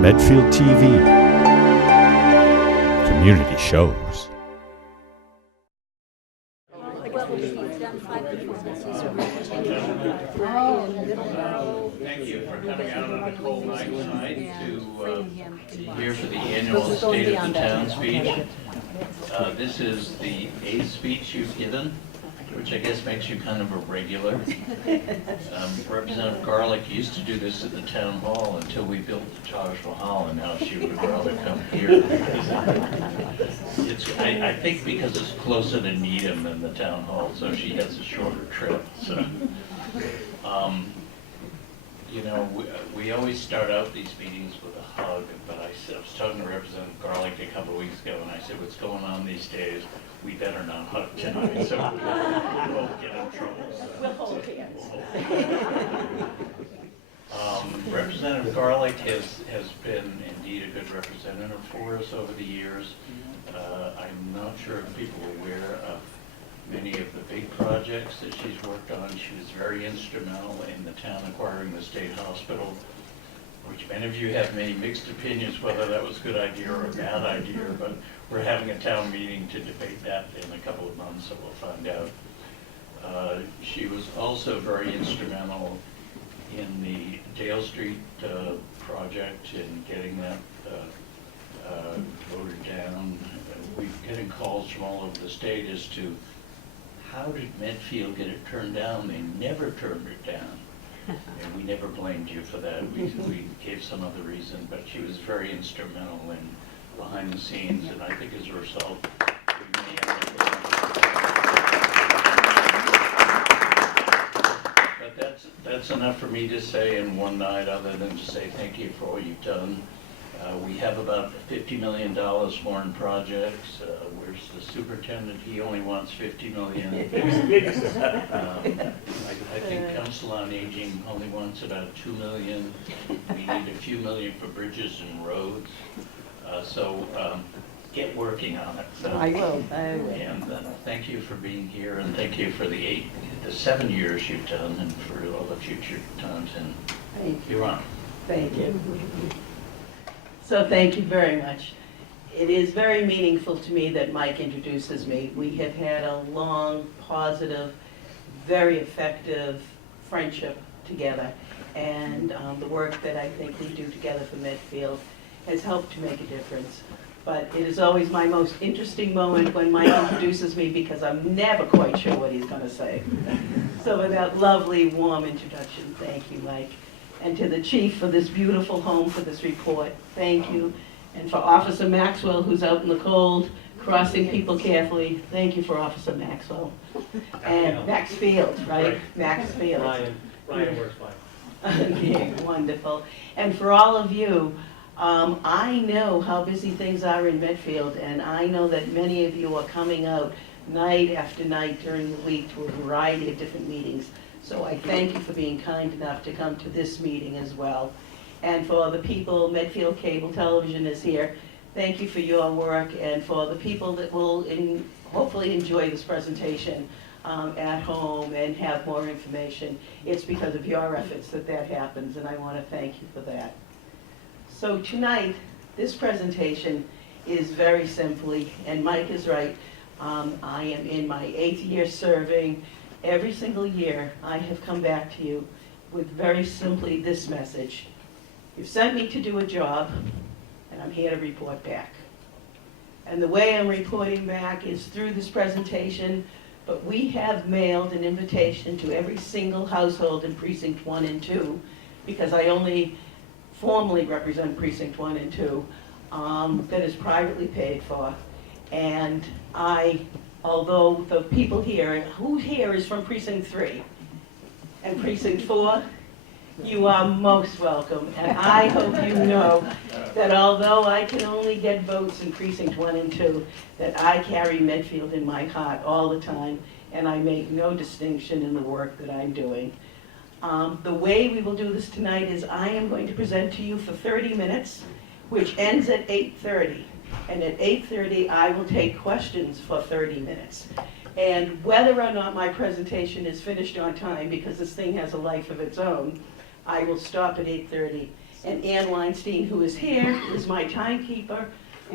Medfield TV. Community shows. Thank you for coming out on a cold night tonight to be here for the annual State of the Town speech. This is the 8th speech you've given, which I guess makes you kind of a regular. Representative Garlick used to do this at the town hall until we built the Taj Mahal, and now she would rather come here. I think because it's closer to Needham than the town hall, so she has a shorter trip. So, you know, we always start out these meetings with a hug, but I was talking to Representative Garlick a couple of weeks ago, and I said, what's going on these days? We better not hug tonight, so we won't get in trouble. So. We'll hold hands. Representative Garlick has been indeed a good representative for us over the years. I'm not sure if people are aware of many of the big projects that she's worked on. She was very instrumental in the town acquiring the state hospital, which many of you have many mixed opinions whether that was a good idea or a bad idea, but we're having a town meeting to debate that in a couple of months, so we'll find out. She was also very instrumental in the Dale Street project in getting that voted down. We're getting calls from all over the state as to how did Medfield get it turned down? They never turned it down. And we never blamed you for that. We gave some other reason, but she was very instrumental in behind the scenes, and I think as a result, we may but that's enough for me to say in one night, other than to say thank you for all you've done. We have about $50 million more in projects. Where's the superintendent? He only wants $50 million. I think Council on Aging only wants about $2 million. We need a few million for bridges and roads. So get working on it. So, I will. And thank you for being here, and thank you for the 7 years you've done, and for all the future times. And Thank you. you're on. Thank you. So thank you very much. It is very meaningful to me that Mike introduces me. We have had a long, positive, very effective friendship together. And the work that I think we do together for Medfield has helped to make a difference. But it is always my most interesting moment when Mike introduces me, because I'm never quite sure what he's going to say. So with that lovely, warm introduction, thank you, Mike. And to the chief for this beautiful home, for this report, thank you. And for Officer Maxwell, who's out in the cold, crossing people carefully, thank you for Officer Maxwell. And Max Field, right? Max Field. Ryan works fine. Okay, wonderful. And for all of you, I know how busy things are in Medfield, and I know that many of you are coming out night after night during the week to a variety of different meetings. So I thank you for being kind enough to come to this meeting as well. And for the people, Medfield Cable Television is here, thank you for your work, and for the people that will hopefully enjoy this presentation at home and have more information. It's because of your efforts that happens, and I want to thank you for that. So tonight, this presentation is very simply, and Mike is right, I am in my 8th year serving. Every single year, I have come back to you with very simply this message. You've sent me to do a job, and I'm here to report back. And the way I'm reporting back is through this presentation, but we have mailed an invitation to every single household in Precinct 1 and 2, because I only formally represent Precinct 1 and 2, that is privately paid for. And although the people here, who here is from Precinct 3 and Precinct 4, you are most welcome. And I hope you know that although I can only get votes in Precinct 1 and 2, that I carry Medfield in my heart all the time, and I make no distinction in the work that I'm doing. The way we will do this tonight is I am going to present to you for 30 minutes, which ends at 8:30. And at 8:30, I will take questions for 30 minutes. And whether or not my presentation is finished on time, because this thing has a life of its own, I will stop at 8:30 And Ann Weinstein, who is here, is my timekeeper,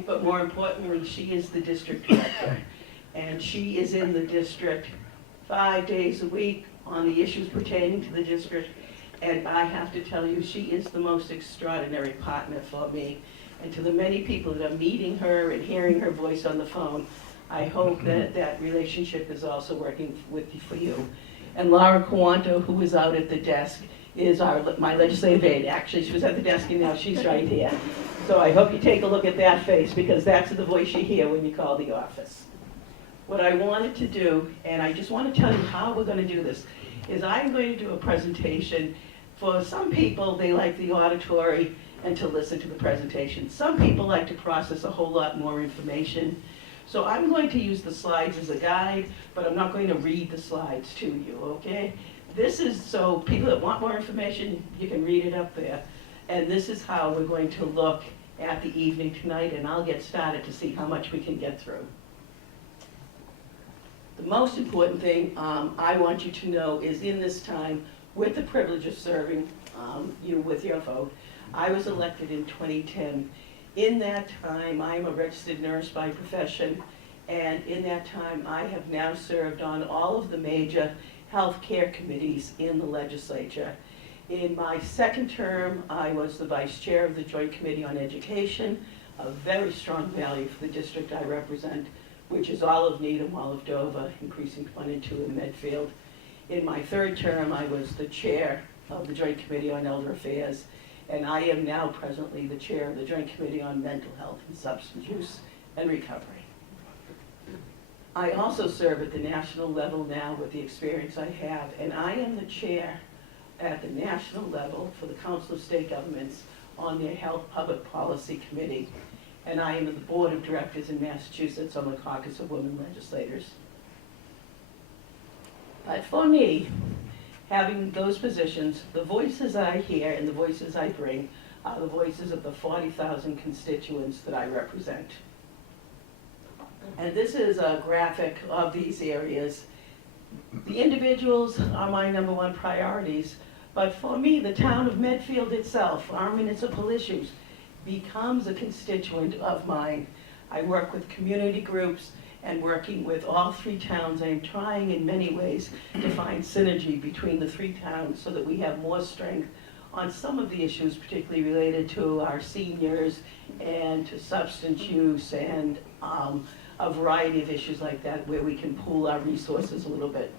but more importantly, she is the district director. And she is in the district 5 days a week on the issues pertaining to the district. And I have to tell you, she is the most extraordinary partner for me. And to the many people that are meeting her and hearing her voice on the phone, I hope that that relationship is also working for you. And Laura Quanto, who is out at the desk, is my legislative aide. Actually, she was at the desk and now she's right here. So I hope you take a look at that face, because that's the voice you hear when you call the office. What I wanted to do, and I just want to tell you how we're going to do this, is I'm going to do a presentation. For some people, they like the auditory and to listen to the presentation. Some people like to process a whole lot more information. So I'm going to use the slides as a guide, but I'm not going to read the slides to you, okay? This is so people that want more information, you can read it up there. And this is how we're going to look at the evening tonight, and I'll get started to see how much we can get through. The most important thing I want you to know is in this time, with the privilege of serving you with your vote, I was elected in 2010. In that time, I'm a registered nurse by profession, and in that time, I have now served on all of the major health care committees in the legislature. In my second term, I was the vice chair of the Joint Committee on Education, a very strong value for the district I represent, which is all of Needham, all of Dover, and precincts 1 and 2 in Medfield. In my third term, I was the chair of the Joint Committee on Elder Affairs, and I am now presently the chair of the Joint Committee on Mental Health and Substance Use and Recovery. I also serve at the national level now with the experience I have, and I am the chair at the national level for the Council of State Governments on their Health Public Policy Committee, and I am in the Board of Directors in Massachusetts on the Caucus of Women Legislators. But for me, having those positions, the voices I hear and the voices I bring are the voices of the 40,000 constituents that I represent. And this is a graphic of these areas. The individuals are my #1 priorities, but for me, the town of Medfield itself, our municipal issues, becomes a constituent of mine. I work with community groups, and working with all 3 towns, I am trying in many ways to find synergy between the 3 towns so that we have more strength on some of the issues, particularly related to our seniors and to substance use and a variety of issues like that, where we can pool our resources a little bit.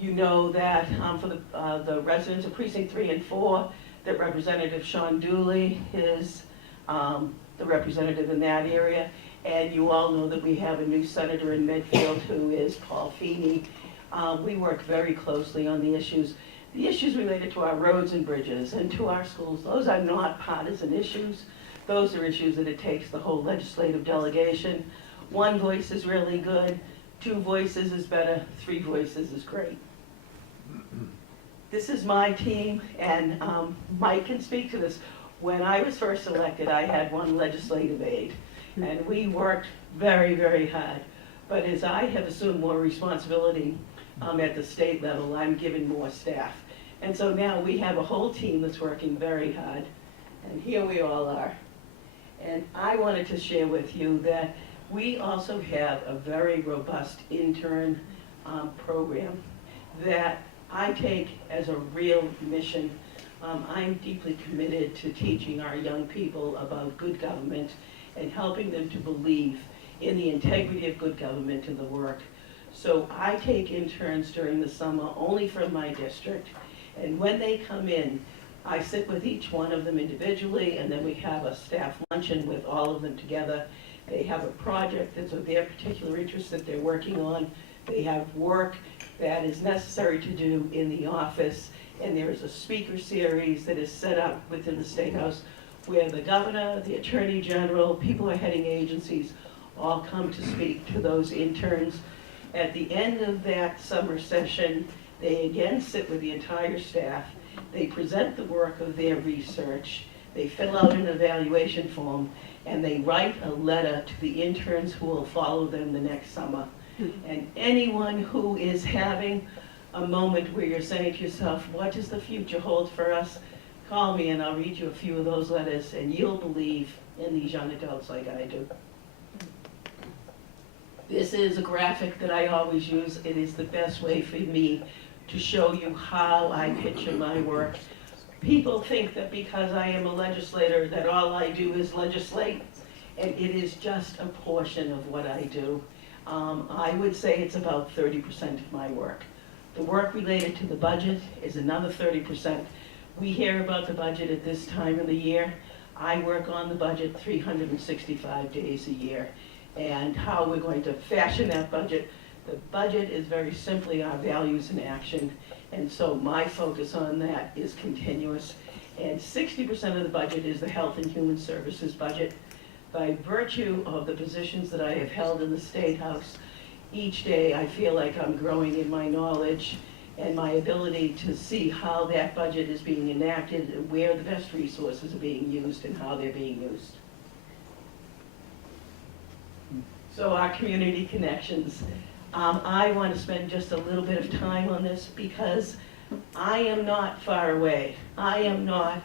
You know that for the residents of Precinct 3 and 4, that Representative Sean Dooley is the representative in that area. And you all know that we have a new senator in Medfield who is Paul Feeney. We work very closely on the issues related to our roads and bridges and to our schools. Those are not partisan issues. Those are issues that it takes the whole legislative delegation. 1 voice is really good, 2 voices is better, 3 voices is great. This is my team, and Mike can speak to this. When I was first elected, I had 1 legislative aide, and we worked very, very hard. But as I have assumed more responsibility at the state level, I'm given more staff. And so now we have a whole team that's working very hard, and here we all are. And I wanted to share with you that we also have a very robust intern program that I take as a real mission. I'm deeply committed to teaching our young people about good government and helping them to believe in the integrity of good government and the work. So I take interns during the summer only from my district, and when they come in, I sit with each one of them individually, and then we have a staff luncheon with all of them together. They have a project that's of their particular interest that they're working on. They have work that is necessary to do in the office, and there is a speaker series that is set up within the State House where the governor, the attorney general, people who are heading agencies all come to speak to those interns. At the end of that summer session, they again sit with the entire staff. They present the work of their research. They fill out an evaluation form, and they write a letter to the interns who will follow them the next summer. And anyone who is having a moment where you're saying to yourself, what does the future hold for us? call me and I'll read you a few of those letters, and you'll believe in these young adults like I do. This is a graphic that I always use. It is the best way for me to show you how I picture my work. People think that because I am a legislator that all I do is legislate, and it is just a portion of what I do. I would say it's about 30% of my work. The work related to the budget is another 30%. We hear about the budget at this time of the year. I work on the budget 365 days a year, and how we're going to fashion that budget. The budget is very simply our values in action, and so my focus on that is continuous. And 60% of the budget is the Health and Human Services budget. By virtue of the positions that I have held in the State House, each day I feel like I'm growing in my knowledge and my ability to see how that budget is being enacted, and where the best resources are being used and how they're being used. So our community connections. I want to spend just a little bit of time on this because I am not far away. I am not,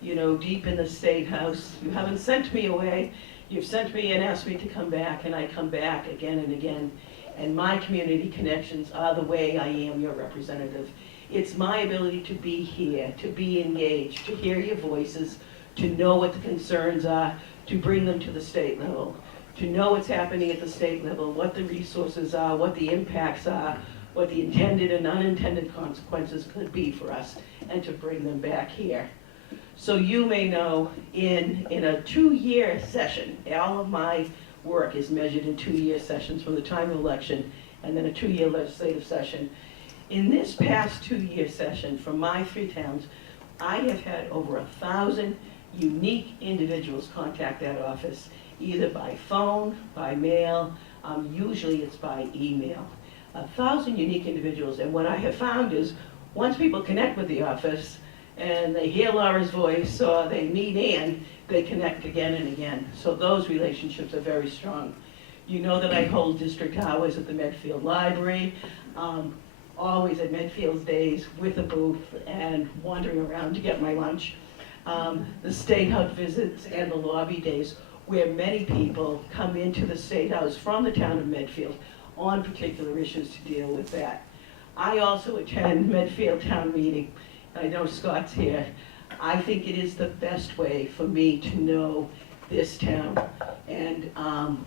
deep in the State House. You haven't sent me away. You've sent me and asked me to come back, and I come back again and again. And my community connections are the way I am your representative. It's my ability to be here, to be engaged, to hear your voices, to know what the concerns are, to bring them to the state level, to know what's happening at the state level, what the resources are, what the impacts are, what the intended and unintended consequences could be for us, and to bring them back here. So you may know in a 2-year session, all of my work is measured in 2-year sessions from the time of election, and then a 2-year legislative session. In this past 2-year session, from my 3 towns, I have had over 1,000 unique individuals contact that office, either by phone, by mail, usually it's by email. 1,000 unique individuals, and what I have found is once people connect with the office and they hear Laura's voice or they meet Ann, they connect again and again. So those relationships are very strong. You know that I hold district hours at the Medfield Library, always at Medfield's days with a booth and wandering around to get my lunch. The State House visits and the lobby days, where many people come into the State House from the town of Medfield on particular issues to deal with that. I also attend Medfield Town Meeting. I know Scott's here. I think it is the best way for me to know this town. And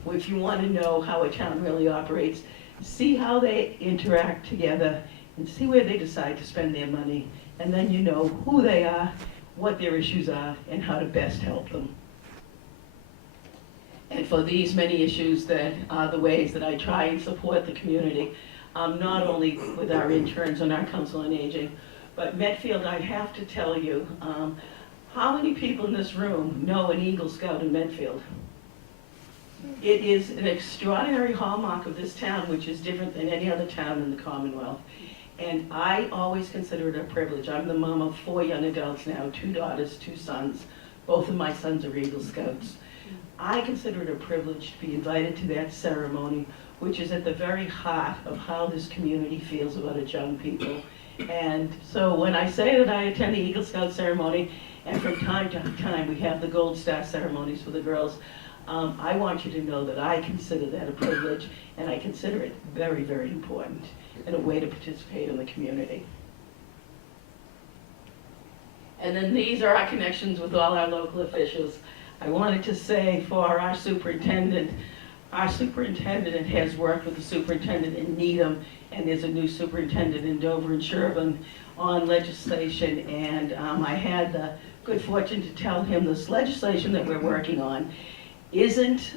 if you want to know how a town really operates, see how they interact together and see where they decide to spend their money. And then you know who they are, what their issues are, and how to best help them. And for these many issues that are the ways that I try and support the community, not only with our interns on our Council on Aging, but Medfield, I have to tell you, how many people in this room know an Eagle Scout in Medfield? It is an extraordinary hallmark of this town, which is different than any other town in the Commonwealth. And I always consider it a privilege. I'm the mom of 4 young adults now, 2 daughters, 2 sons. Both of my sons are Eagle Scouts. I consider it a privilege to be invited to that ceremony, which is at the very heart of how this community feels about its young people. And so when I say that I attend the Eagle Scout ceremony, and from time to time we have the Gold Star ceremonies for the girls, I want you to know that I consider that a privilege, and I consider it very, very important and a way to participate in the community. And then these are our connections with all our local officials. I wanted to say for our superintendent has worked with the superintendent in Needham, and there's a new superintendent in Dover and Sherburne on legislation, and I had the good fortune to tell him this legislation that we're working on isn't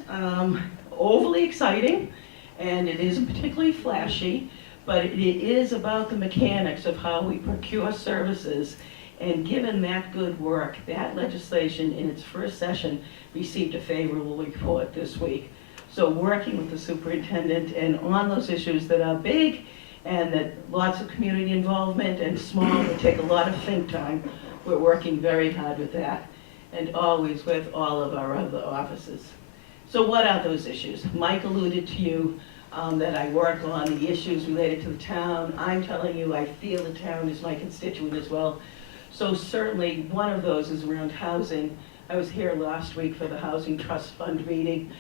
overly exciting, and it isn't particularly flashy, but it is about the mechanics of how we procure services. And given that good work, that legislation in its first session received a favorable report this week. So working with the superintendent and on those issues that are big and that lots of community involvement and small that take a lot of think time, we're working very hard with that, and always with all of our other offices. So what are those issues? Mike alluded to you that I work on the issues related to the town. I'm telling you, I feel the town is my constituent as well. So certainly, one of those is around housing. I was here last week for the Housing Trust Fund meeting.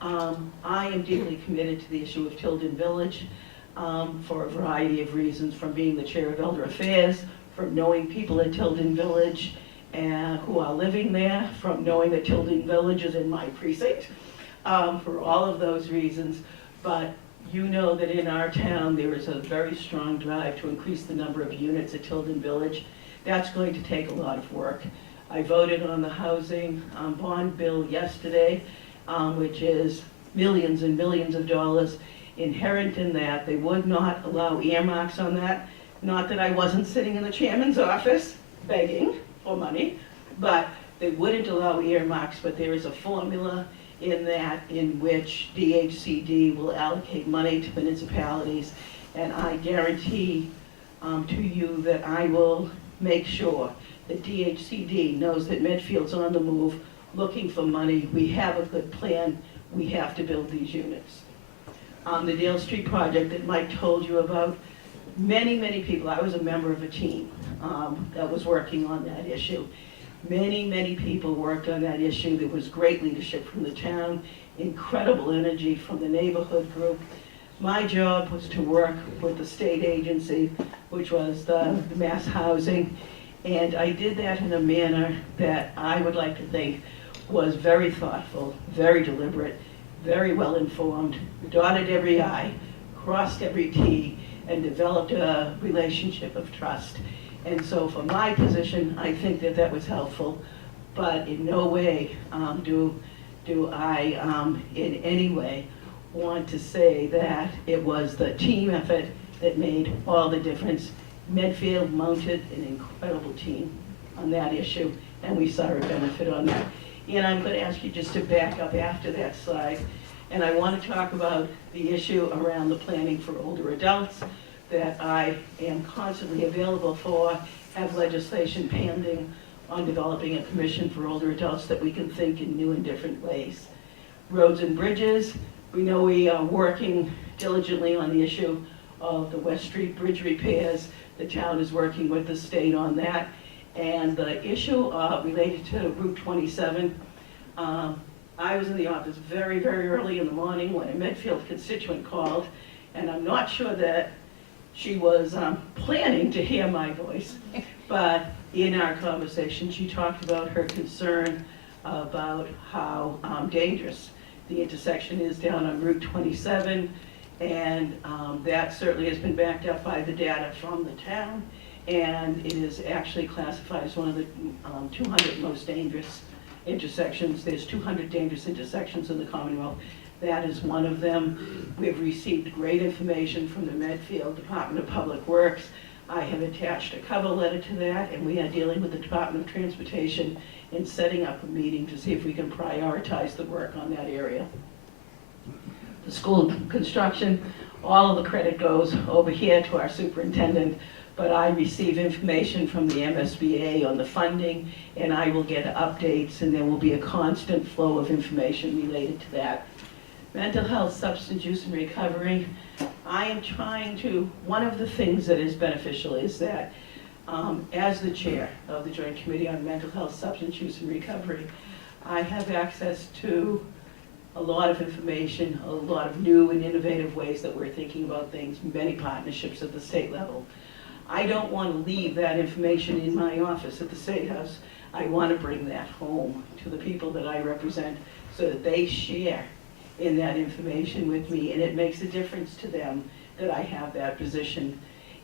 I am deeply committed to the issue of Tilden Village for a variety of reasons, from being the chair of Elder Affairs, from knowing people at Tilden Village and who are living there, from knowing that Tilden Village is in my precinct, for all of those reasons. But you know that in our town, there is a very strong drive to increase the number of units at Tilden Village. That's going to take a lot of work. I voted on the housing bond bill yesterday, which is millions and millions of dollars. Inherent in that, they would not allow earmarks on that. Not that I wasn't sitting in the chairman's office begging for money, but they wouldn't allow earmarks, but there is a formula in that in which DHCD will allocate money to municipalities, and I guarantee to you that I will make sure that DHCD knows that Medfield's on the move, looking for money. We have a good plan. We have to build these units. The Dale Street project that Mike told you about, many people, I was a member of a team that was working on that issue. Many people worked on that issue. There was great leadership from the town, incredible energy from the neighborhood group. My job was to work with the state agency, which was the Mass Housing, and I did that in a manner that I would like to think was very thoughtful, very deliberate, very well informed, dotted every I, crossed every T, and developed a relationship of trust. And so for my position, I think that that was helpful, but in no way do I in any way want to say that it was the team effort that made all the difference. Medfield mounted an incredible team on that issue, and we saw a benefit on that. And I'm going to ask you just to back up after that slide, and I want to talk about the issue around the planning for older adults that I am constantly available for, have legislation pending on developing a commission for older adults that we can think in new and different ways. Roads and bridges, we know we are working diligently on the issue of the West Street Bridge repairs. The town is working with the state on that. And the issue related to Route 27, I was in the office very early in the morning when a Medfield constituent called, and I'm not sure that she was planning to hear my voice, but in our conversation, she talked about her concern about how dangerous the intersection is down on Route 27, and that certainly has been backed up by the data from the town, and it is actually classified as one of the 200 most dangerous intersections. There's 200 dangerous intersections in the Commonwealth. That is one of them. We've received great information from the Medfield Department of Public Works. I have attached a cover letter to that, and we are dealing with the Department of Transportation in setting up a meeting to see if we can prioritize the work on that area. The school construction, all of the credit goes over here to our superintendent, but I receive information from the MSBA on the funding, and I will get updates, and there will be a constant flow of information related to that. Mental health, substance use, and recovery. I am trying to, one of the things that is beneficial is that as the chair of the Joint Committee on Mental Health, Substance Use, and Recovery, I have access to a lot of information, a lot of new and innovative ways that we're thinking about things, many partnerships at the state level. I don't want to leave that information in my office at the State House. I want to bring that home to the people that I represent so that they share in that information with me, and it makes a difference to them that I have that position.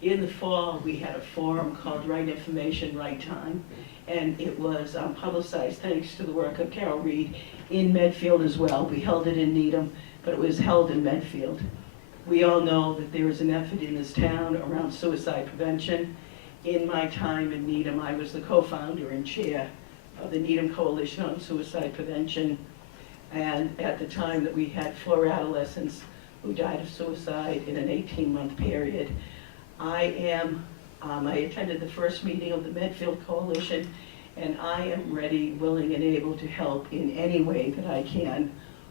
In the fall, we had a forum called Right Information, Right Time, and it was publicized thanks to the work of Carol Reed in Medfield as well. We held it in Needham, but it was held in Medfield. We all know that there is an effort in this town around suicide prevention. In my time in Needham, I was the co-founder and chair of the Needham Coalition on Suicide Prevention. And at the time that we had 4 adolescents who died of suicide in an 18-month period, I attended the first meeting of the Medfield Coalition, and I am ready, willing, and able to help in any way that I can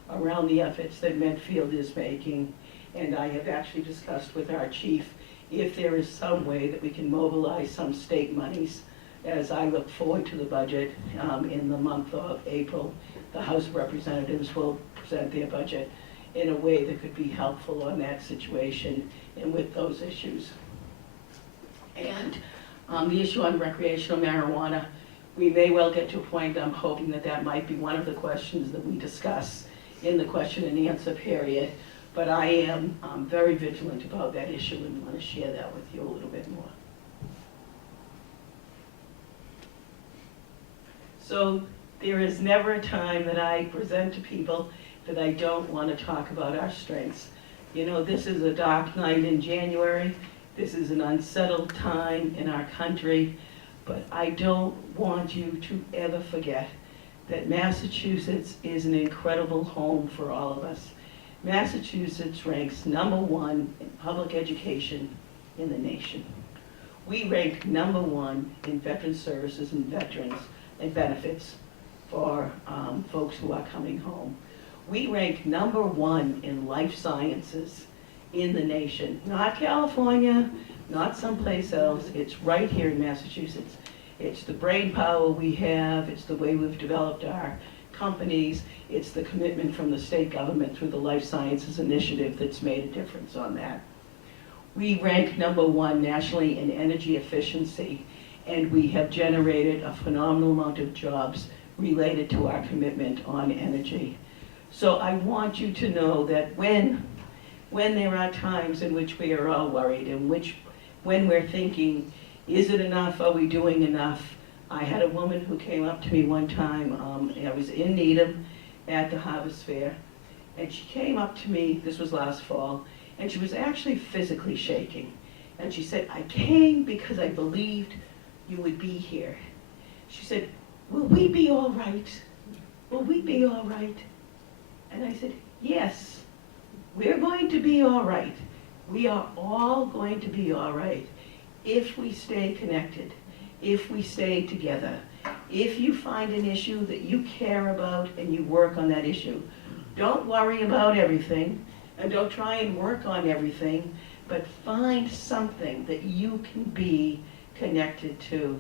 around the efforts that Medfield is making. And I have actually discussed with our chief if there is some way that we can mobilize some state monies as I look forward to the budget in the month of April. The House of Representatives will present their budget in a way that could be helpful on that situation and with those issues. And the issue on recreational marijuana, we may well get to a point, I'm hoping that that might be one of the questions that we discuss in the question and answer period. But I am very vigilant about that issue and want to share that with you a little bit more. So there is never a time that I present to people that I don't want to talk about our strengths. You know, this is a dark night in January. This is an unsettled time in our country, but I don't want you to ever forget that Massachusetts is an incredible home for all of us. Massachusetts ranks #1 in public education in the nation. We rank #1 in veteran services and veterans and benefits for folks who are coming home. We rank #1 in life sciences in the nation. Not California, not someplace else. It's right here in Massachusetts. It's the brain power we have. It's the way we've developed our companies. It's the commitment from the state government through the Life Sciences Initiative that's made a difference on that. We rank #1 nationally in energy efficiency, and we have generated a phenomenal amount of jobs related to our commitment on energy. So I want you to know that when there are times in which we are all worried, and when we're thinking, is it enough, are we doing enough? I had a woman who came up to me one time, I was in Needham at the Harvest Fair, and she came up to me, this was last fall, and she was actually physically shaking. And she said, I came because I believed you would be here. She said, will we be all right? Will we be all right? And I said, yes, we're going to be all right. We are all going to be all right if we stay connected, if we stay together. If you find an issue that you care about and you work on that issue, don't worry about everything and don't try and work on everything, but find something that you can be connected to.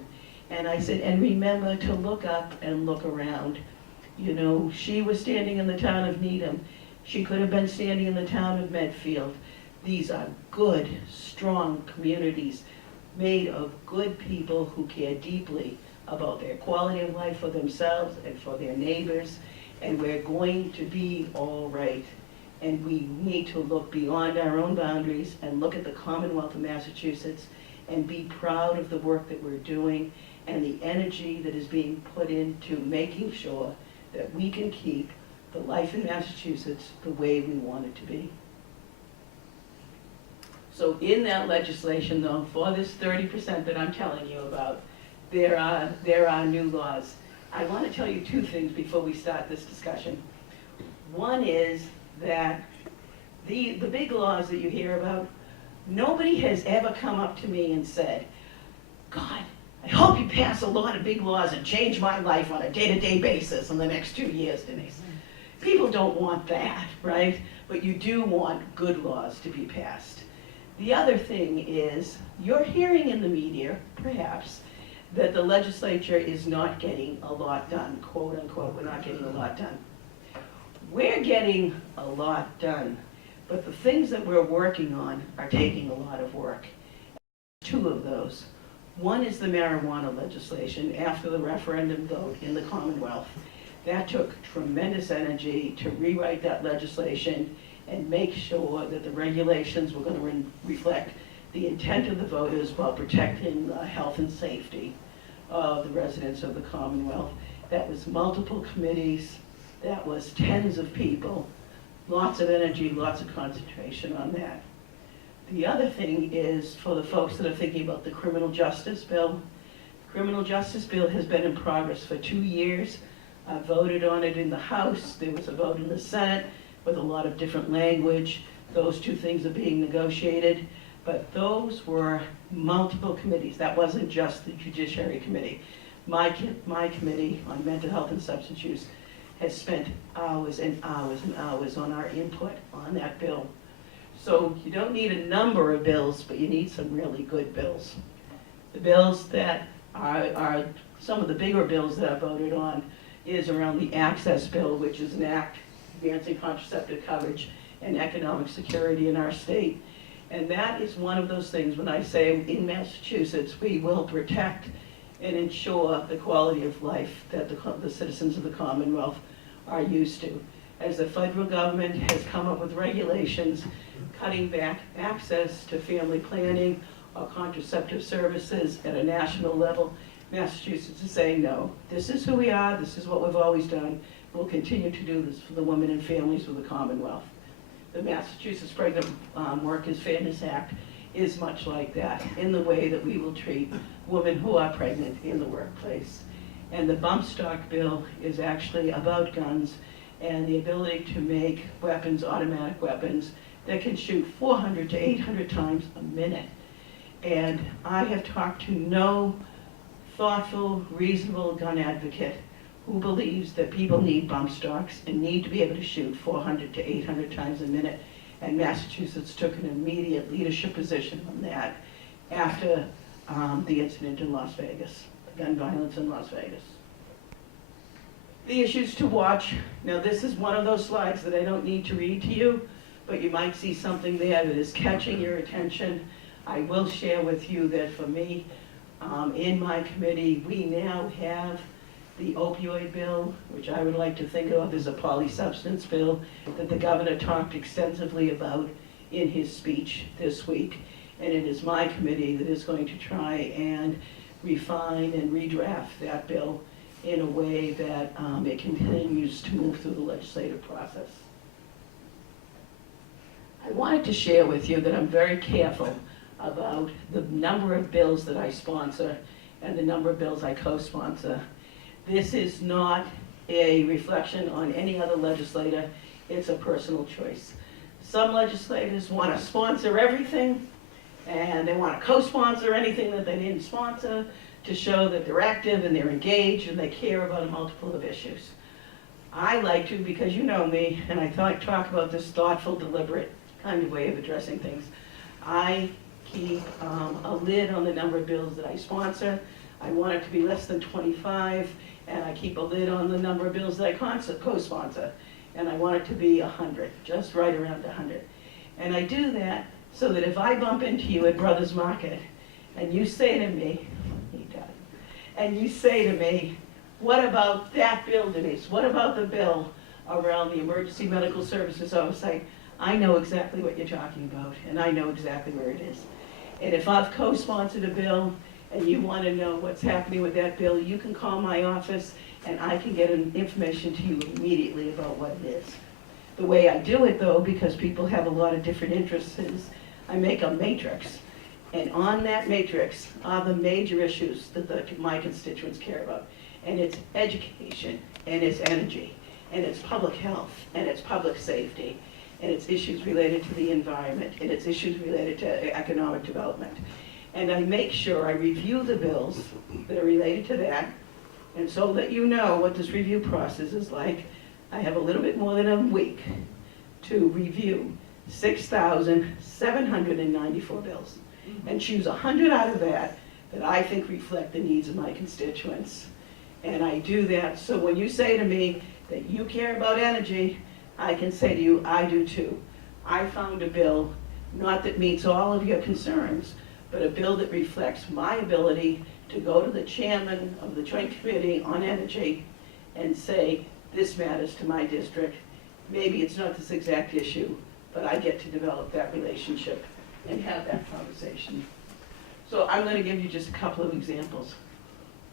And I said, and remember to look up and look around. You know, she was standing in the town of Needham. She could have been standing in the town of Medfield. These are good, strong communities made of good people who care deeply about their quality of life for themselves and for their neighbors. And we're going to be all right. And we need to look beyond our own boundaries and look at the Commonwealth of Massachusetts and be proud of the work that we're doing and the energy that is being put into making sure that we can keep the life in Massachusetts the way we want it to be. So in that legislation, though, for this 30% that I'm telling you about, there are new laws. I want to tell you two things before we start this discussion. One is that the big laws that you hear about, nobody has ever come up to me and said, God, I hope you pass a lot of big laws and change my life on a day-to-day basis in the next 2 years, Denise. People don't want that, right? But you do want good laws to be passed. The other thing is, you're hearing in the media, perhaps, that the legislature is not getting a lot done, quote unquote, we're not getting a lot done. We're getting a lot done, but the things that we're working on are taking a lot of work. Two of those. One is the marijuana legislation after the referendum vote in the Commonwealth. That took tremendous energy to rewrite that legislation and make sure that the regulations were going to reflect the intent of the voters while protecting the health and safety of the residents of the Commonwealth. That was multiple committees, that was tens of people, lots of energy, lots of concentration on that. The other thing is for the folks that are thinking about the criminal justice bill. The criminal justice bill has been in progress for 2 years. I voted on it in the House. There was a vote in the Senate with a lot of different language. Those two things are being negotiated. But those were multiple committees. That wasn't just the Judiciary Committee. My committee on mental health and substance use has spent hours and hours and hours on our input on that bill. So you don't need a number of bills, but you need some really good bills. The bills that are some of the bigger bills that I voted on is around the access bill, which is an act advancing contraceptive coverage and economic security in our state. And that is one of those things, when I say in Massachusetts, we will protect and ensure the quality of life that the citizens of the Commonwealth are used to. As the federal government has come up with regulations cutting back access to family planning or contraceptive services at a national level, Massachusetts is saying, no, this is who we are, this is what we've always done, we'll continue to do this for the women and families of the Commonwealth. The Massachusetts Pregnant Workers Fairness Act is much like that, in the way that we will treat women who are pregnant in the workplace. And the bump stock bill is actually about guns and the ability to make weapons, automatic weapons, that can shoot 400 to 800 times a minute. And I have talked to no thoughtful, reasonable gun advocate who believes that people need bump stocks and need to be able to shoot 400 to 800 times a minute. And Massachusetts took an immediate leadership position on that after the incident in Las Vegas, gun violence in Las Vegas. The issues to watch. Now this is one of those slides that I don't need to read to you, but you might see something there that is catching your attention. I will share with you that for me, in my committee, we now have the opioid bill, which I would like to think of as a polysubstance bill that the governor talked extensively about in his speech this week. And it is my committee that is going to try and refine and redraft that bill in a way that it continues to move through the legislative process. I wanted to share with you that I'm very careful about the number of bills that I sponsor and the number of bills I co-sponsor. This is not a reflection on any other legislator, it's a personal choice. Some legislators want to sponsor everything, and they want to co-sponsor anything that they didn't sponsor to show that they're active and they're engaged and they care about a multiple of issues. I like to, because you know me, and I talk about this thoughtful, deliberate kind of way of addressing things. I keep a lid on the number of bills that I sponsor. I want it to be less than 25, and I keep a lid on the number of bills that I co-sponsor. And I want it to be 100, just right around 100. And I do that so that if I bump into you at Brothers Market, and you say to me, what about that bill, Denise? What about the bill around the emergency medical services oversight? I know exactly what you're talking about, and I know exactly where it is. And if I've co-sponsored a bill and you want to know what's happening with that bill, you can call my office and I can get information to you immediately about what it is. The way I do it, though, because people have a lot of different interests, is I make a matrix. And on that matrix are the major issues that my constituents care about. And it's education, and it's energy, and it's public health, and it's public safety, and it's issues related to the environment, and it's issues related to economic development. And I make sure I review the bills that are related to that, and so that you know what this review process is like, I have a little bit more than a week to review 6,794 bills and choose 100 out of that I think reflect the needs of my constituents. And I do that so when you say to me that you care about energy, I can say to you, I do too. I found a bill, not that meets all of your concerns, but a bill that reflects my ability to go to the chairman of the Joint Committee on Energy and say, this matters to my district. Maybe it's not this exact issue, but I get to develop that relationship and have that conversation. So I'm going to give you just a couple of examples.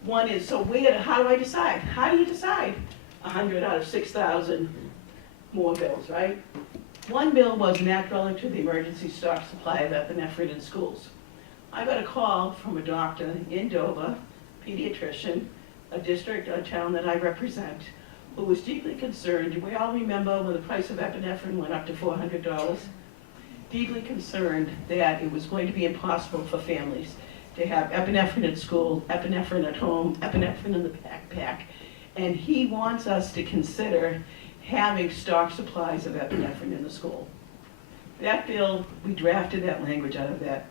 One is, so how do I decide? How do you decide 100 out of 6,000 more bills, right? One bill was an act relative to the emergency stock supply of epinephrine in schools. I got a call from a doctor in Dover, pediatrician, a town that I represent, who was deeply concerned. We all remember when the price of epinephrine went up to $400. Deeply concerned that it was going to be impossible for families to have epinephrine at school, epinephrine at home, epinephrine in the backpack. And he wants us to consider having stock supplies of epinephrine in the school. That bill, we drafted that language out of that.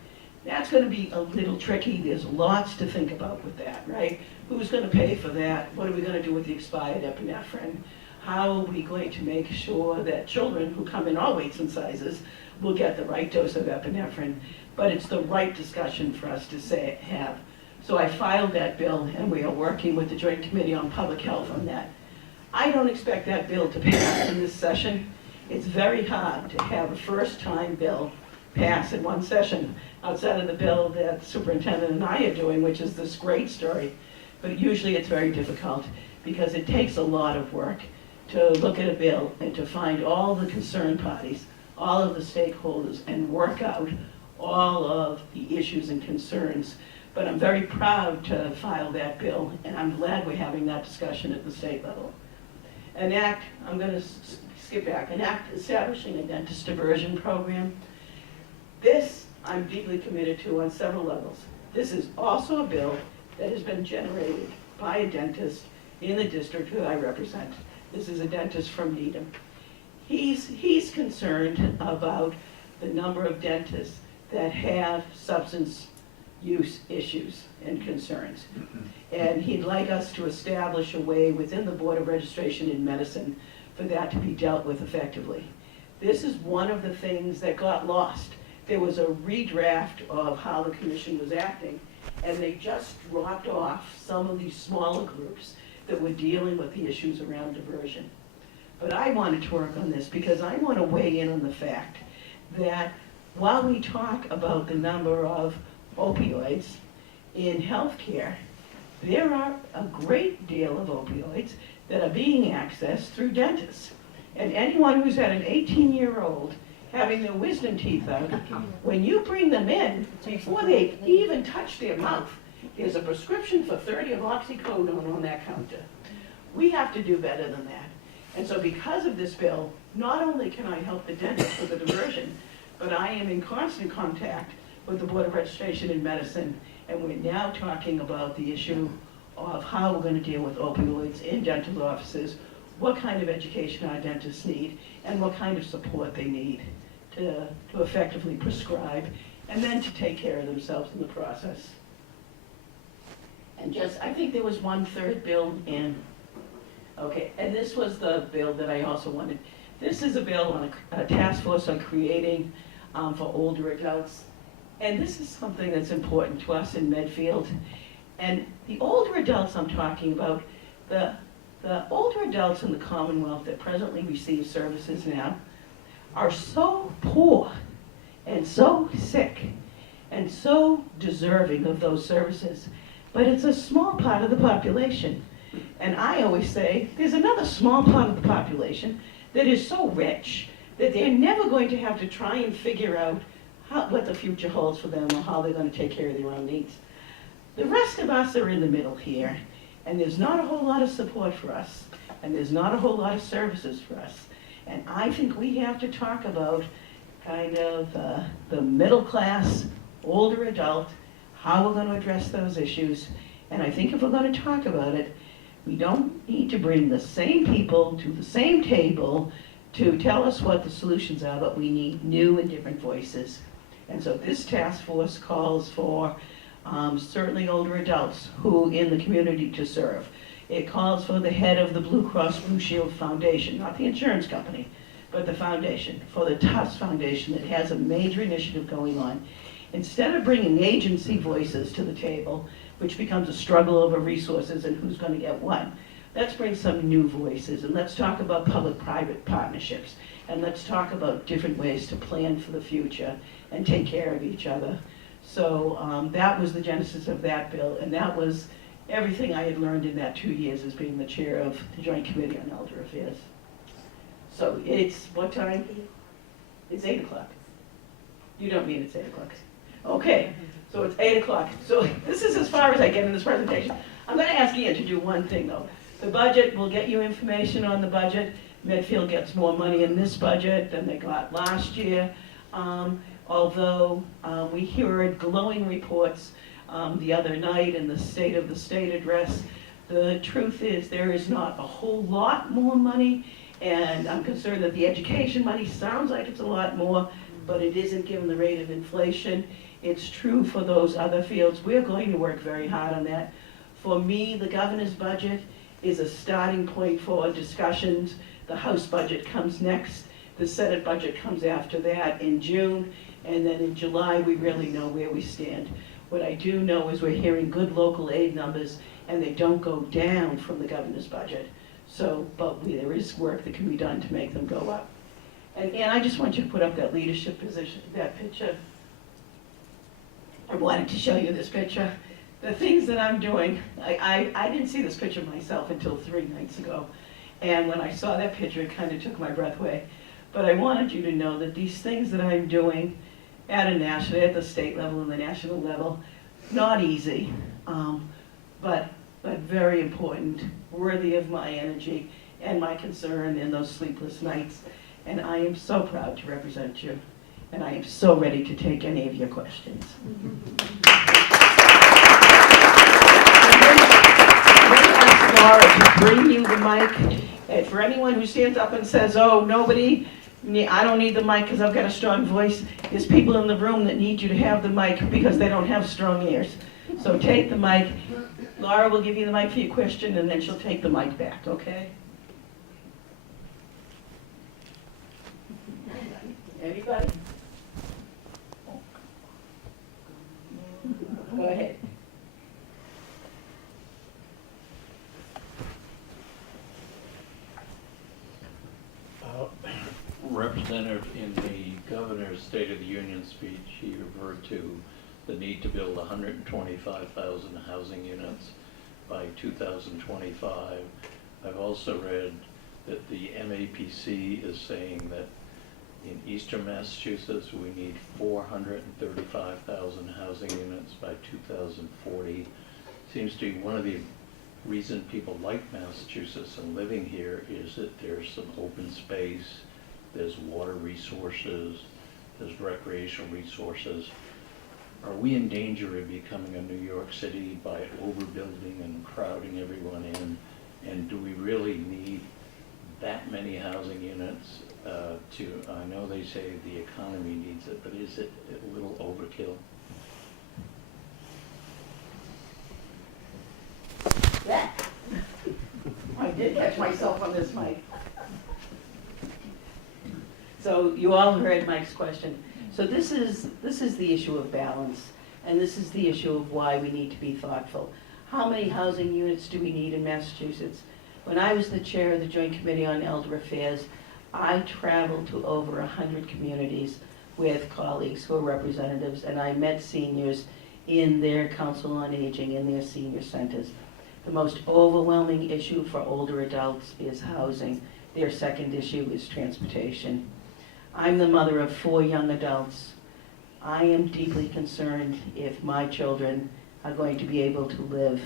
That's gonna be a little tricky. There's lots to think about with that, right? Who's gonna pay for that? What are we gonna do with the expired epinephrine? How are we going to make sure that children who come in all weights and sizes will get the right dose of epinephrine? But it's the right discussion for us to have. So I filed that bill, and we are working with the Joint Committee on Public Health on that. I don't expect that bill to pass in this session. It's very hard to have a first-time bill pass in one session outside of the bill that the superintendent and I are doing, which is this great story. But usually it's very difficult because it takes a lot of work to look at a bill and to find all the concerned parties, all of the stakeholders, and work out all of the issues and concerns. But I'm very proud to file that bill, and I'm glad we're having that discussion at the state level. An act, I'm going to skip back, an act establishing a dentist diversion program. This I'm deeply committed to on several levels. This is also a bill that has been generated by a dentist in the district who I represent. This is a dentist from Needham. He's concerned about the number of dentists that have substance use issues and concerns. And he'd like us to establish a way within the Board of Registration in Medicine for that to be dealt with effectively. This is one of the things that got lost. There was a redraft of how the commission was acting, and they just dropped off some of these smaller groups that were dealing with the issues around diversion. But I wanted to work on this because I want to weigh in on the fact that while we talk about the number of opioids in healthcare, there are a great deal of opioids that are being accessed through dentists. And anyone who's had an 18-year-old having their wisdom teeth out, when you bring them in, before they even touch their mouth, there's a prescription for 30 of oxycodone on that counter. We have to do better than that. And so because of this bill, not only can I help the dentist with the diversion, but I am in constant contact with the Board of Registration in Medicine, and we're now talking about the issue of how we're going to deal with opioids in dental offices, what kind of education our dentists need, and what kind of support they need to effectively prescribe, and then to take care of themselves in the process. And just, I think there was one third bill in. Okay, and this was the bill that I also wanted. This is a bill on a task force on creating for older adults. And this is something that's important to us in Medfield. And the older adults I'm talking about, the older adults in the Commonwealth that presently receive services now are so poor and so sick and so deserving of those services. But it's a small part of the population. And I always say, there's another small part of the population that is so rich that they're never going to have to try and figure out what the future holds for them or how they're going to take care of their own needs. The rest of us are in the middle here, and there's not a whole lot of support for us, and there's not a whole lot of services for us. And I think we have to talk about kind of the middle class, older adult, how we're going to address those issues. And I think if we're going to talk about it, we don't need to bring the same people to the same table to tell us what the solutions are, but we need new and different voices. And so this task force calls for certainly older adults who in the community to serve. It calls for the head of the Blue Cross Blue Shield Foundation, not the insurance company, but the foundation, for the Tufts Foundation that has a major initiative going on. Instead of bringing agency voices to the table, which becomes a struggle over resources and who's going to get what, let's bring some new voices, and let's talk about public-private partnerships, and let's talk about different ways to plan for the future and take care of each other. So that was the genesis of that bill, and that was everything I had learned in that 2 years as being the chair of the Joint Committee on Elder Affairs. So it's what time? It's 8 o'clock. You don't mean it's 8 o'clock. Okay, so it's 8 o'clock. So this is as far as I get in this presentation. I'm going to ask Ian to do one thing though. The budget, we'll get you information on the budget. Medfield gets more money in this budget than they got last year. Although we heard glowing reports the other night in the State of the State address, the truth is there is not a whole lot more money, and I'm concerned that the education money sounds like it's a lot more, but it isn't given the rate of inflation. It's true for those other fields. We're going to work very hard on that. For me, the governor's budget is a starting point for discussions. The House budget comes next. The Senate budget comes after that in June. And then in July, we really know where we stand. What I do know is we're hearing good local aid numbers, and they don't go down from the governor's budget. So, but there is work that can be done to make them go up. And I just want you to put up that leadership position, that picture. I wanted to show you this picture. The things that I'm doing, I didn't see this picture myself until 3 nights ago. And when I saw that picture, it kind of took my breath away. But I wanted you to know that these things that I'm doing at the state level and the national level, not easy, but very important, worthy of my energy and my concern in those sleepless nights. And I am so proud to represent you, and I am so ready to take any of your questions. Laura to bring you the mic. And for anyone who stands up and says, oh, I don't need the mic because I've got a strong voice, there's people in the room that need you to have the mic because they don't have strong ears. So take the mic. Laura will give you the mic for your question, and then she'll take the mic back, okay? Anybody? Go ahead. Representative, in the governor's State of the Union speech, he referred to the need to build 125,000 housing units by 2025. I've also read that the MAPC is saying that in eastern Massachusetts, we need 435,000 housing units by 2040. Seems to be one of the reasons people like Massachusetts and living here is that there's some open space, there's water resources, there's recreational resources. Are we in danger of becoming a New York City by overbuilding and crowding everyone in? And do we really need that many housing units I know they say the economy needs it, but is it a little overkill? Yeah. I did catch myself on this mic. So you all heard Mike's question. So this is the issue of balance, and this is the issue of why we need to be thoughtful. How many housing units do we need in Massachusetts? When I was the chair of the Joint Committee on Elder Affairs, I traveled to over 100 communities with colleagues who are representatives, and I met seniors in their Council on Aging, in their senior centers. The most overwhelming issue for older adults is housing. Their second issue is transportation. I'm the mother of 4 young adults. I am deeply concerned if my children are going to be able to live.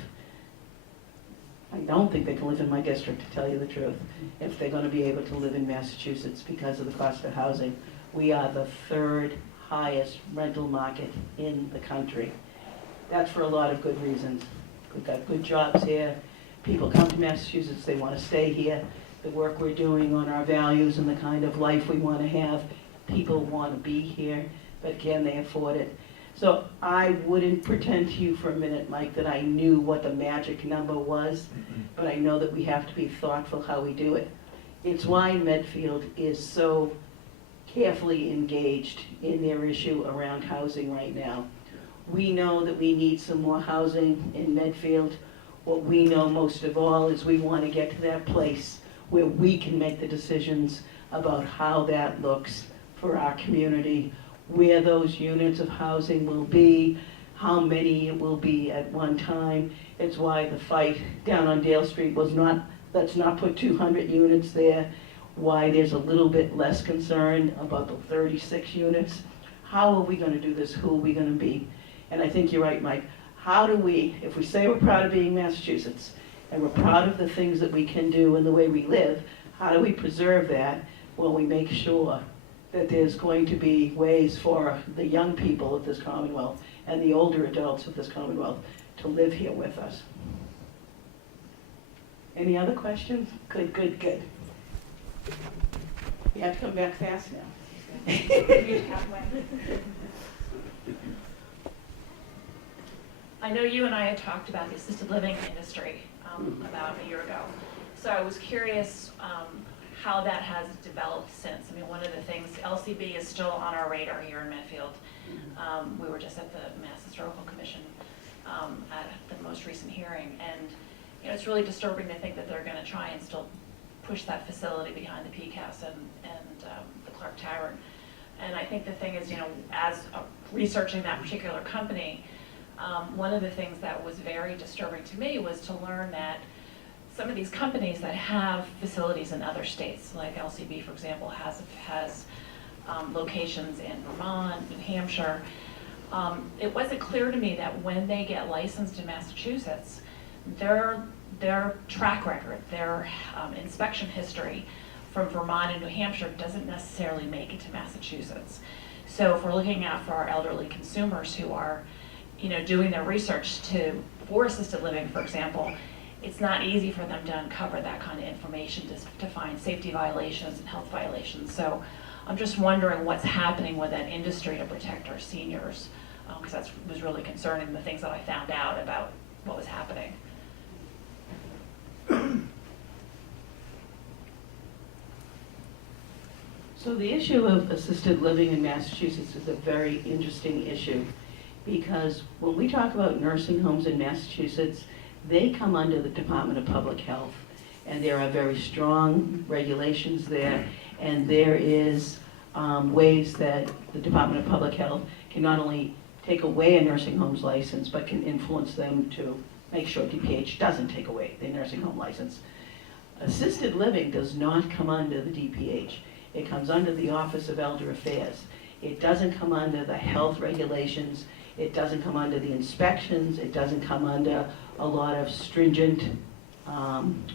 I don't think they can live in my district, to tell you the truth, if they're going to be able to live in Massachusetts because of the cost of housing. We are the 3rd highest rental market in the country. That's for a lot of good reasons. We've got good jobs here. People come to Massachusetts, they want to stay here. The work we're doing on our values and the kind of life we want to have, people want to be here, but can they afford it? So I wouldn't pretend to you for a minute, Mike, that I knew what the magic number was, but I know that we have to be thoughtful how we do it. It's why Medfield is so carefully engaged in their issue around housing right now. We know that we need some more housing in Medfield. What we know most of all is we want to get to that place where we can make the decisions about how that looks for our community, where those units of housing will be, how many it will be at one time. It's why the fight down on Dale Street was not, let's not put 200 units there, why there's a little bit less concern about the 36 units. How are we going to do this? Who are we going to be? And I think you're right, Mike. How do we, if we say we're proud of being Massachusetts, and we're proud of the things that we can do and the way we live, how do we preserve that? Well, we make sure that there's going to be ways for the young people of this Commonwealth and the older adults of this Commonwealth to live here with us. Any other questions? Good, good, good. You have to come back fast now. I know you and I had talked about the assisted living industry about a year ago. So I was curious how that has developed since. I mean, one of the things, LCB is still on our radar here in Medfield. We were just at the Mass Historical Commission at the most recent hearing, and you know, it's really disturbing to think that they're going to try and still push that facility behind the Peak House and the Clark Tavern. And I think the thing is, you know, as researching that particular company, one of the things that was very disturbing to me was to learn that some of these companies that have facilities in other states, like LCB, for example, has locations in Vermont, New Hampshire. It wasn't clear to me that when they get licensed in Massachusetts, their track record, their inspection history from Vermont and New Hampshire doesn't necessarily make it to Massachusetts. So if we're looking out for our elderly consumers who are, you know, doing their research for assisted living, for example, it's not easy for them to uncover that kind of information to find safety violations and health violations. So I'm just wondering what's happening with that industry to protect our seniors, because that was really concerning, the things that I found out about what was happening. So the issue of assisted living in Massachusetts is a very interesting issue, because when we talk about nursing homes in Massachusetts, they come under the Department of Public Health, and there are very strong regulations there, and there is ways that the Department of Public Health can not only take away a nursing home's license, but can influence them to make sure DPH doesn't take away their nursing home license. Assisted living does not come under the DPH. It comes under the Office of Elder Affairs. It doesn't come under the health regulations. It doesn't come under the inspections. It doesn't come under a lot of stringent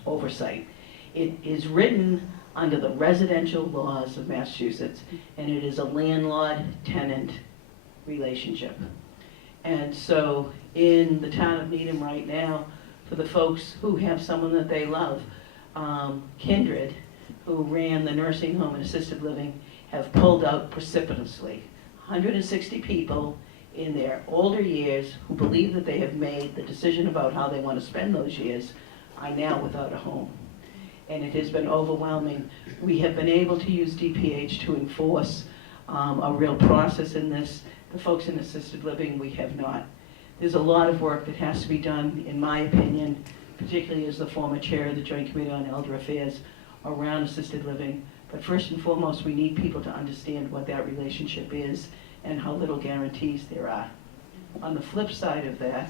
oversight. It is written under the residential laws of Massachusetts, and it is a landlord-tenant relationship. And so in the town of Needham right now, for the folks who have someone that they love, Kindred, who ran the nursing home and assisted living, have pulled out precipitously. 160 people in their older years who believe that they have made the decision about how they want to spend those years are now without a home. And it has been overwhelming. We have been able to use DPH to enforce a real process in this. The folks in assisted living, we have not. There's a lot of work that has to be done, in my opinion, particularly as the former chair of the Joint Committee on Elder Affairs, around assisted living. But first and foremost, we need people to understand what that relationship is and how little guarantees there are. On the flip side of that,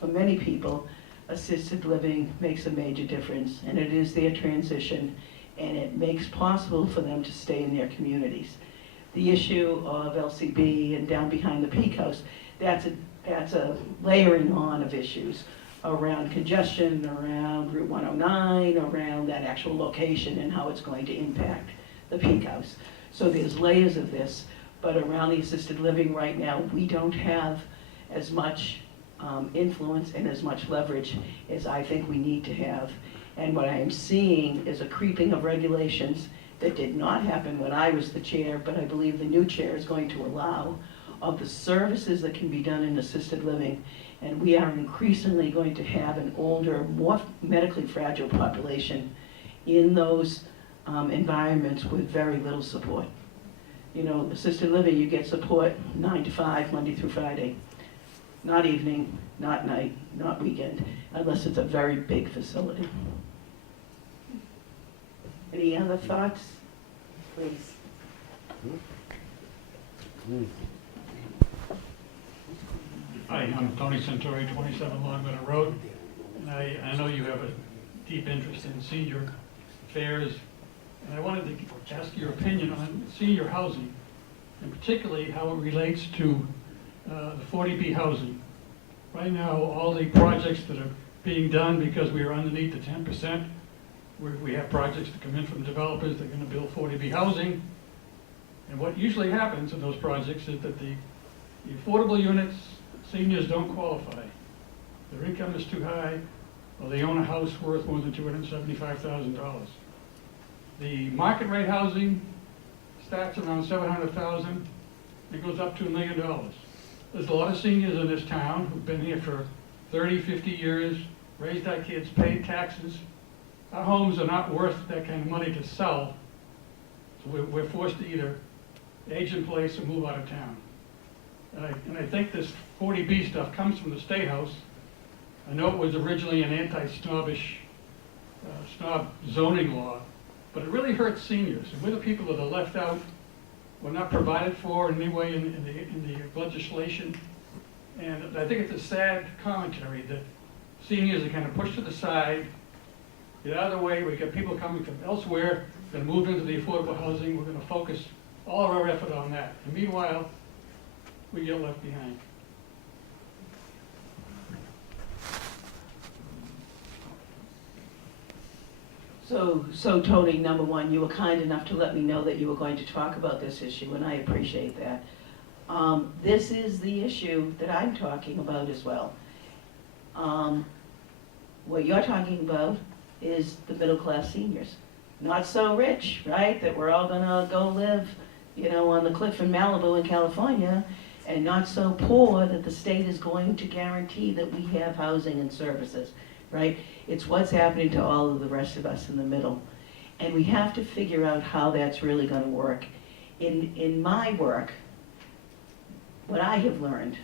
for many people, assisted living makes a major difference, and it is their transition, and it makes possible for them to stay in their communities. The issue of LCB and down behind the Peak House, that's a layering on of issues around congestion, around Route 109, around that actual location and how it's going to impact the Peak House. So there's layers of this, but around the assisted living right now, we don't have as much influence and as much leverage as I think we need to have. And what I am seeing is a creeping of regulations that did not happen when I was the chair, but I believe the new chair is going to allow, of the services that can be done in assisted living. And we are increasingly going to have an older, more medically fragile population in those environments with very little support. You know, assisted living, you get support 9 to 5, Monday through Friday. Not evening, not night, not weekend, unless it's a very big facility. Any other thoughts? Please. Hi, I'm Tony Santori, 27 Long Meadow Road. And I know you have a deep interest in senior affairs, and I wanted to ask your opinion on senior housing, and particularly how it relates to the 40B housing. Right now, all the projects that are being done, because we are underneath the 10%, we have projects that come in from developers, they're going to build 40B housing. And what usually happens in those projects is that the affordable units, seniors don't qualify. Their income is too high, or they own a house worth more than $275,000. The market rate housing starts around $700,000, it goes up to $1 million. there's a lot of seniors in this town who've been here for 30, 50 years, raised our kids, paid taxes. Our homes are not worth that kind of money to sell. So we're forced to either age in place or move out of town. And I think this 40B stuff comes from the State House. I know it was originally an anti-snobbish, snob zoning law, but it really hurts seniors. And we're the people that are left out. We're not provided for in any way in the legislation. And I think it's a sad commentary that seniors are kind of pushed to the side, get out of the way. We got people coming from elsewhere, going to move into the affordable housing. We're going to focus all of our effort on that. And meanwhile, we get left behind. So Tony, number one, you were kind enough to let me know that you were going to talk about this issue, and I appreciate that. This is the issue that I'm talking about as well. What you're talking about is the middle-class seniors. Not so rich, right, that we're all gonna go live, you know, on the cliff in Malibu in California, and not so poor that the state is going to guarantee that we have housing and services, right? It's what's happening to all of the rest of us in the middle. And we have to figure out how that's really gonna work. In my work, what I have learned,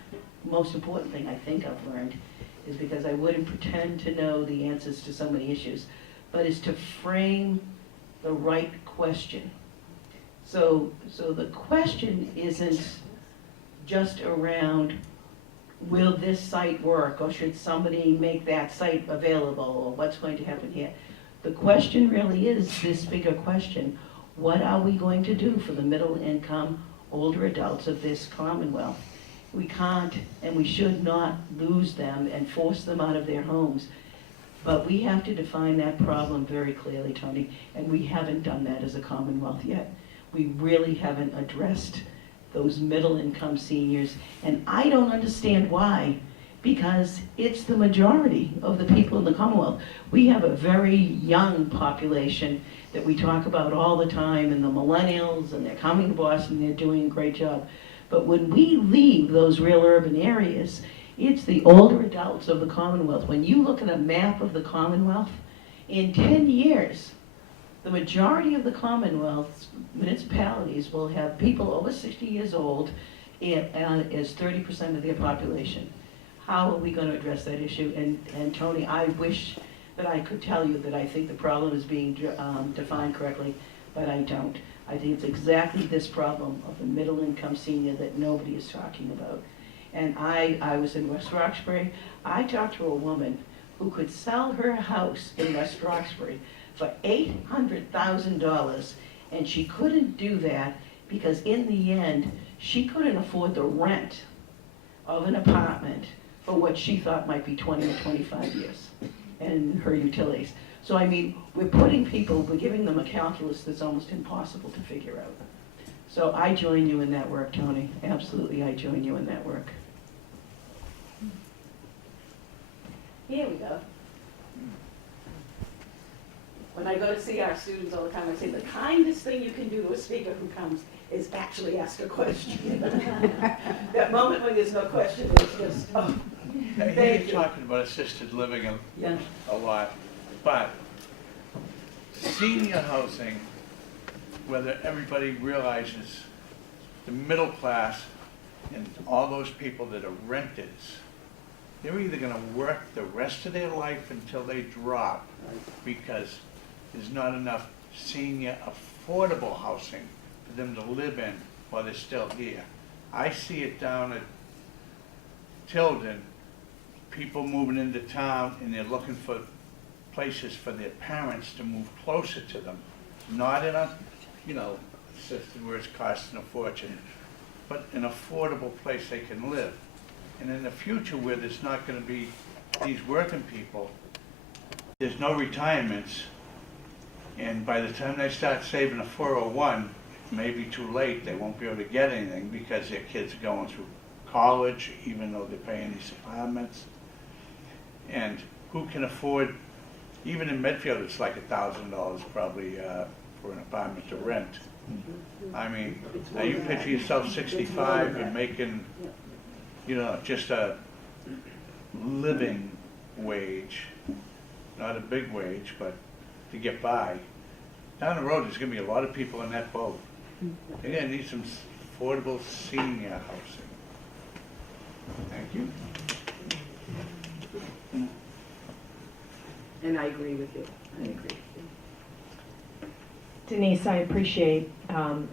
most important thing I think I've learned, is because I wouldn't pretend to know the answers to so many issues, but is to frame the right question. So the question isn't just around, will this site work, or should somebody make that site available, or what's going to happen here? The question really is this bigger question: what are we going to do for the middle income, older adults of this Commonwealth? We can't and we should not lose them and force them out of their homes. But we have to define that problem very clearly, Tony, and we haven't done that as a Commonwealth yet. We really haven't addressed those middle-income seniors, and I don't understand why, because it's the majority of the people in the Commonwealth. We have a very young population that we talk about all the time, and the millennials, and they're coming to Boston, they're doing a great job. But when we leave those real urban areas, it's the older adults of the Commonwealth. When you look at a map of the Commonwealth, in 10 years, the majority of the Commonwealth's municipalities will have people over 60 years old as 30% of their population. How are we going to address that issue? And Tony, I wish that I could tell you that I think the problem is being defined correctly, but I don't. I think it's exactly this problem of the middle-income senior that nobody is talking about. And I was in West Roxbury. I talked to a woman who could sell her house in West Roxbury for $800,000, and she couldn't do that because in the end, she couldn't afford the rent of an apartment for what she thought might be 20 or 25 years and her utilities. So I mean, we're giving them a calculus that's almost impossible to figure out. So I join you in that work, Tony. Absolutely, I join you in that work. Here we go. When I go to see our students all the time, I say the kindest thing you can do to a speaker who comes is actually ask a question. That moment when there's no question, it's just, oh, thank you. You're talking about assisted living Yeah. a lot, but senior housing, whether everybody realizes the middle class and all those people that are renters, they're either going to work the rest of their life until they drop because there's not enough senior affordable housing for them to live in while they're still here. I see it down at Tilden, people moving into town and they're looking for places for their parents to move closer to them. Not in a, system where it's costing a fortune, but an affordable place they can live. And in the future where there's not going to be these working people, there's no retirements, and by the time they start saving a 401, it may be too late. They won't be able to get anything because their kids are going through college, even though they're paying these apartments. And who can afford, even in Medfield, it's like $1,000 probably for an apartment to rent. I mean, now you picture yourself 65 and making, just a living wage, not a big wage, but to get by. Down the road, there's gonna be a lot of people in that boat. They're gonna need some affordable senior housing. Thank you. And I agree with you. I agree with you. Denise, I appreciate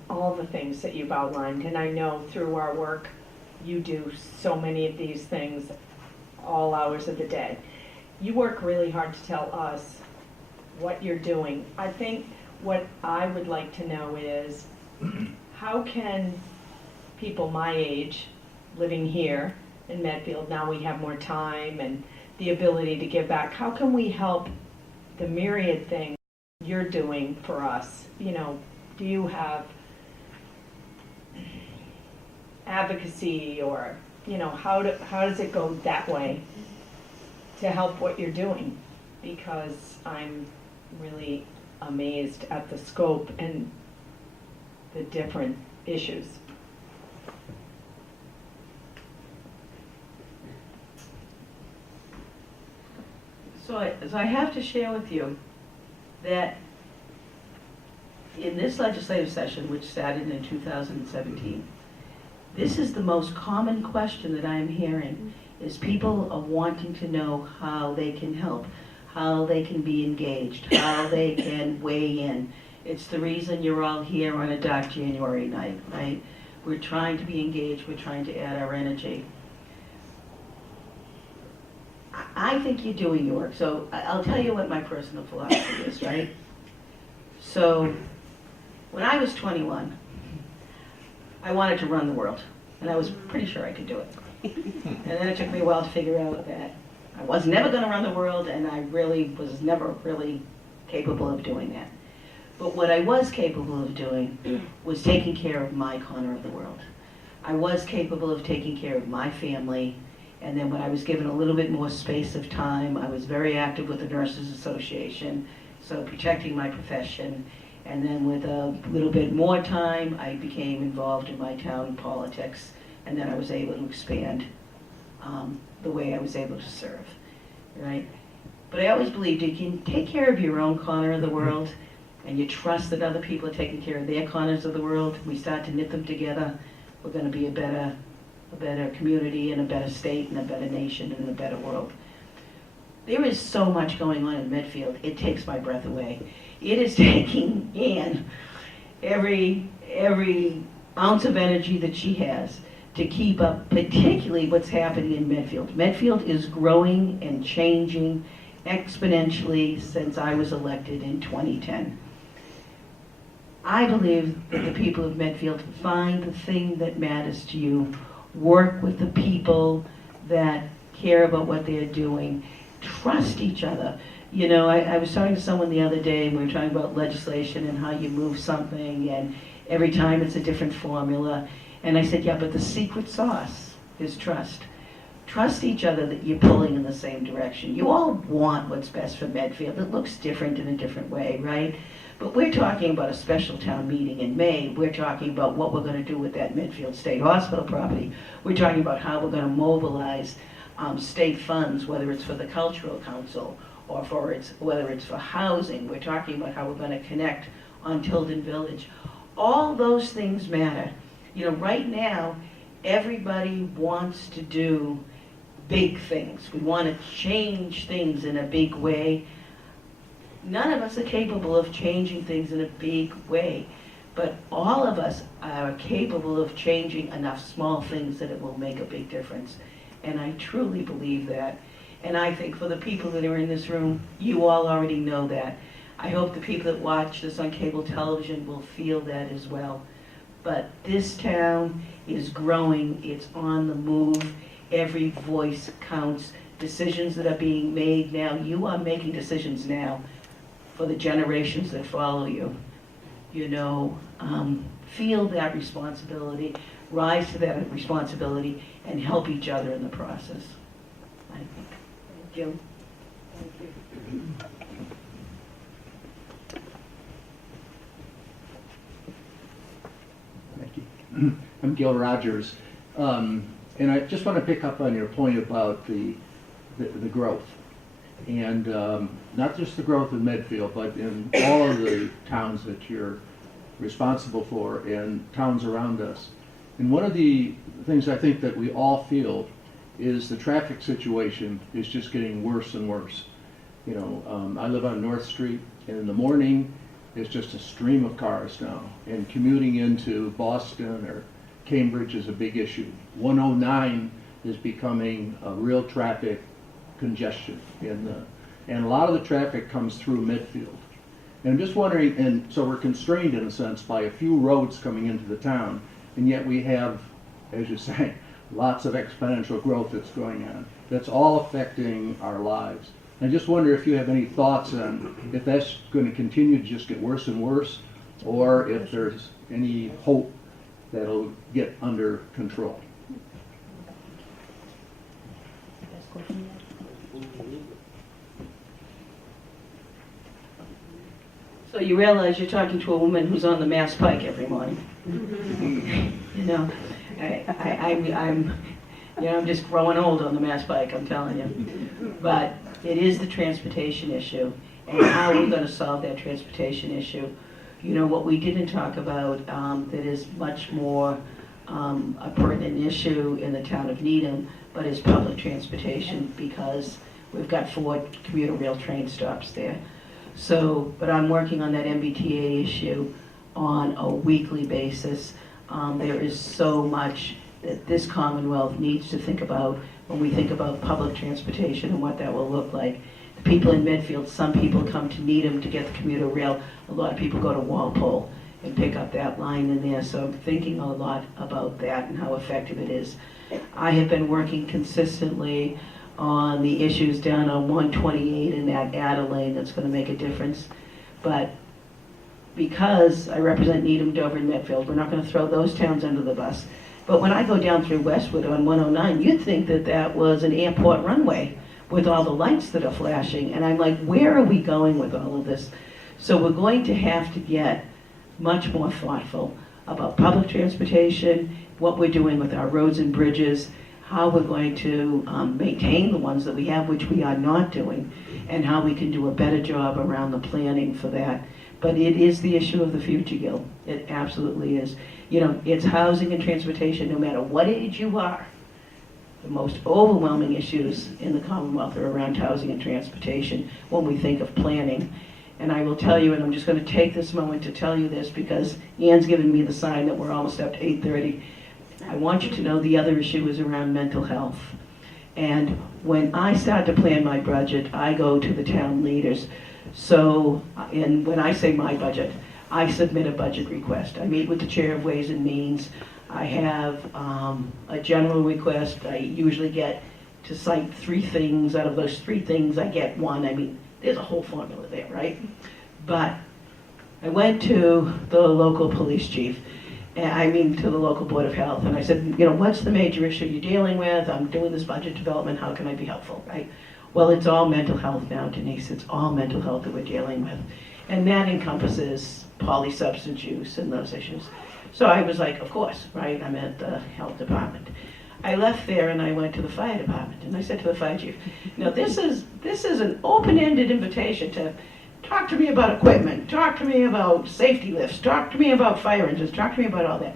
all the things that you've outlined, and I know through our work, you do so many of these things all hours of the day. You work really hard to tell us what you're doing. I think what I would like to know is, how can people my age, living here in Medfield, now we have more time and the ability to give back, how can we help the myriad things you're doing for us? Do you have advocacy, or, how does it go that way to help what you're doing? Because I'm really amazed at the scope and the different issues. So I have to share with you that in this legislative session, which started in 2017, this is the most common question that I'm hearing, is people are wanting to know how they can help, how they can be engaged, how they can weigh in. It's the reason you're all here on a dark January night, right? We're trying to be engaged, we're trying to add our energy. I think you're doing your work, so I'll tell you what my personal philosophy is, right? So, when I was 21, I wanted to run the world, and I was pretty sure I could do it. And then it took me a while to figure out that I was never going to run the world, and I really was never really capable of doing that. But what I was capable of doing was taking care of my corner of the world. I was capable of taking care of my family, and then when I was given a little bit more space of time, I was very active with the Nurses Association, so protecting my profession. And then with a little bit more time, I became involved in my town politics, and then I was able to expand the way I was able to serve, right? But I always believed you can take care of your own corner of the world, and you trust that other people are taking care of their corners of the world. We start to knit them together, we're going to be a better community and a better state and a better nation and a better world. There is so much going on in Medfield, it takes my breath away. It is taking Ann every ounce of energy that she has to keep up, particularly what's happening in Medfield. Medfield is growing and changing exponentially since I was elected in 2010. I believe that the people of Medfield find the thing that matters to you, work with the people that care about what they're doing, trust each other. I was talking to someone the other day, and we were talking about legislation and how you move something, and every time it's a different formula. And I said, yeah, but the secret sauce is trust. Trust each other that you're pulling in the same direction. You all want what's best for Medfield. It looks different in a different way, right? But we're talking about a special town meeting in May. We're talking about what we're going to do with that Medfield State Hospital property. We're talking about how we're going to mobilize state funds, whether it's for the Cultural Council or whether it's for housing. We're talking about how we're going to connect on Tilden Village. All those things matter. Right now, everybody wants to do big things. We want to change things in a big way. None of us are capable of changing things in a big way, but all of us are capable of changing enough small things that it will make a big difference. And I truly believe that. And I think for the people that are in this room, you all already know that. I hope the people that watch this on cable television will feel that as well. But this town is growing, it's on the move, every voice counts. Decisions that are being made now, you are making decisions now for the generations that follow you. Feel that responsibility, rise to that responsibility, and help each other in the process, I think. Thank you. Thank you. Thank you. I'm Gil Rogers. And I just want to pick up on your point about the growth. And not just the growth in Medfield, but in all of the towns that you're responsible for and towns around us. And one of the things I think that we all feel is the traffic situation is just getting worse and worse. You know, I live on North Street, and in the morning, it's just a stream of cars now. And commuting into Boston or Cambridge is a big issue. 109 is becoming a real traffic congestion, and a lot of the traffic comes through Medfield. And I'm just wondering, and so we're constrained in a sense by a few roads coming into the town, and yet we have, as you say, lots of exponential growth that's going on. That's all affecting our lives. I just wonder if you have any thoughts on if that's going to continue to just get worse and worse, or if there's any hope that it'll get under control. So you realize you're talking to a woman who's on the Mass Pike every morning. You know, I'm just growing old on the Mass Pike, I'm telling you. But it is the transportation issue, and how we're going to solve that transportation issue. You know, what we didn't talk about that is much more a pertinent issue in the town of Needham, but is public transportation, because we've got 4 commuter rail train stops there. So, but I'm working on that MBTA issue on a weekly basis. There is so much that this Commonwealth needs to think about when we think about public transportation and what that will look like. The people in Medfield, some people come to Needham to get the commuter rail. A lot of people go to Walpole and pick up that line in there. So I'm thinking a lot about that and how effective it is. I have been working consistently on the issues down on 128 in that Adder lane that's going to make a difference. But because I represent Needham, Dover, and Medfield, we're not going to throw those towns under the bus. But when I go down through Westwood on 109, you'd think that that was an airport runway with all the lights that are flashing. And I'm like, where are we going with all of this? So we're going to have to get much more thoughtful about public transportation, what we're doing with our roads and bridges, how we're going to maintain the ones that we have, which we are not doing, and how we can do a better job around the planning for that. But it is the issue of the future, Gil. It absolutely is. You know, it's housing and transportation, no matter what age you are. The most overwhelming issues in the Commonwealth are around housing and transportation when we think of planning. And I will tell you, and I'm just going to take this moment to tell you this because Ann's given me the sign that we're almost up to 8:30. I want you to know the other issue is around mental health. And when I start to plan my budget, I go to the town leaders. So, and when I say my budget, I submit a budget request. I meet with the chair of Ways and Means. I have a general request. I usually get to cite 3 things. Out of those 3 things, I get 1. I mean, there's a whole formula there, right? But I went to the local police chief, to the local Board of Health, and I said, you know, what's the major issue you're dealing with? I'm doing this budget development, how can I be helpful, right? Well, it's all mental health now, Denise. It's all mental health that we're dealing with. And that encompasses polysubstance use and those issues. So I was like, of course, right? I'm at the health department. I left there and I went to the fire department, and I said to the fire chief, you know, this is an open-ended invitation to talk to me about equipment, talk to me about safety lifts, talk to me about fire engines, talk to me about all that.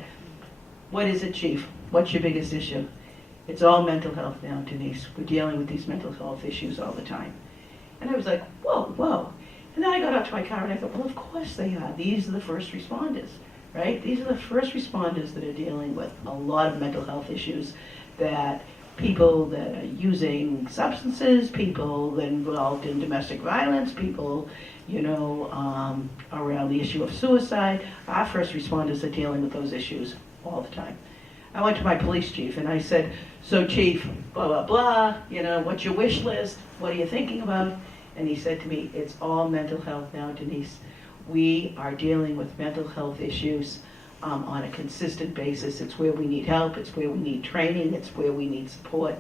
What is it, chief? What's your biggest issue? It's all mental health now, Denise. We're dealing with these mental health issues all the time. And I was like, whoa. And then I got out to my car and I thought, well, of course they are. These are the first responders, right? These are the first responders that are dealing with a lot of mental health issues, that people that are using substances, people that are involved in domestic violence, people, you know, around the issue of suicide. Our first responders are dealing with those issues all the time. I went to my police chief and I said, so chief, blah, blah, blah, you know, what's your wish list? What are you thinking about? And he said to me, it's all mental health now, Denise. We are dealing with mental health issues on a consistent basis. It's where we need help, it's where we need training, it's where we need support.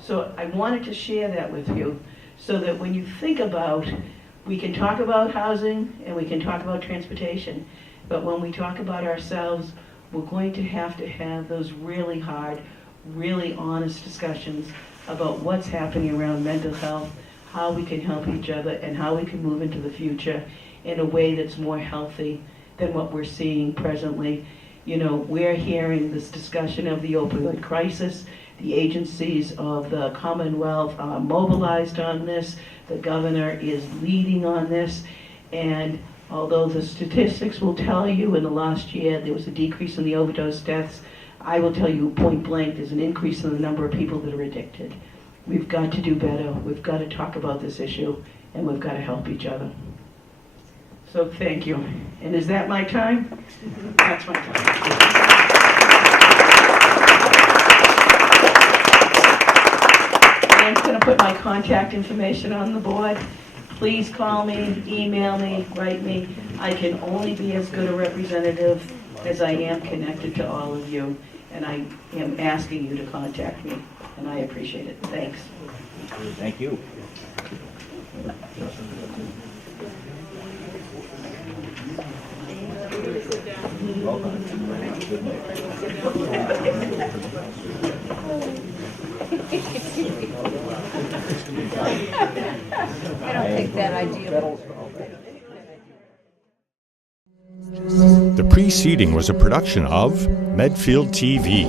So I wanted to share that with you so that when you think about, we can talk about housing and we can talk about transportation, but when we talk about ourselves, we're going to have those really hard, really honest discussions about what's happening around mental health, how we can help each other, and how we can move into the future in a way that's more healthy than what we're seeing presently. You know, we're hearing this discussion of the opioid crisis. The agencies of the Commonwealth are mobilized on this. The governor is leading on this. And although the statistics will tell you in the last year there was a decrease in the overdose deaths, I will tell you point blank there's an increase in the number of people that are addicted. We've got to do better. We've got to talk about this issue, and we've got to help each other. So thank you. And is that my time? That's my time. I'm going to put my contact information on the board. Please call me, email me, write me. I can only be as good a representative as I am connected to all of you, and I am asking you to contact me, and I appreciate it. Thanks. Thank you. Well done. Good night. I don't think that idea. The preceding was a production of Medfield TV.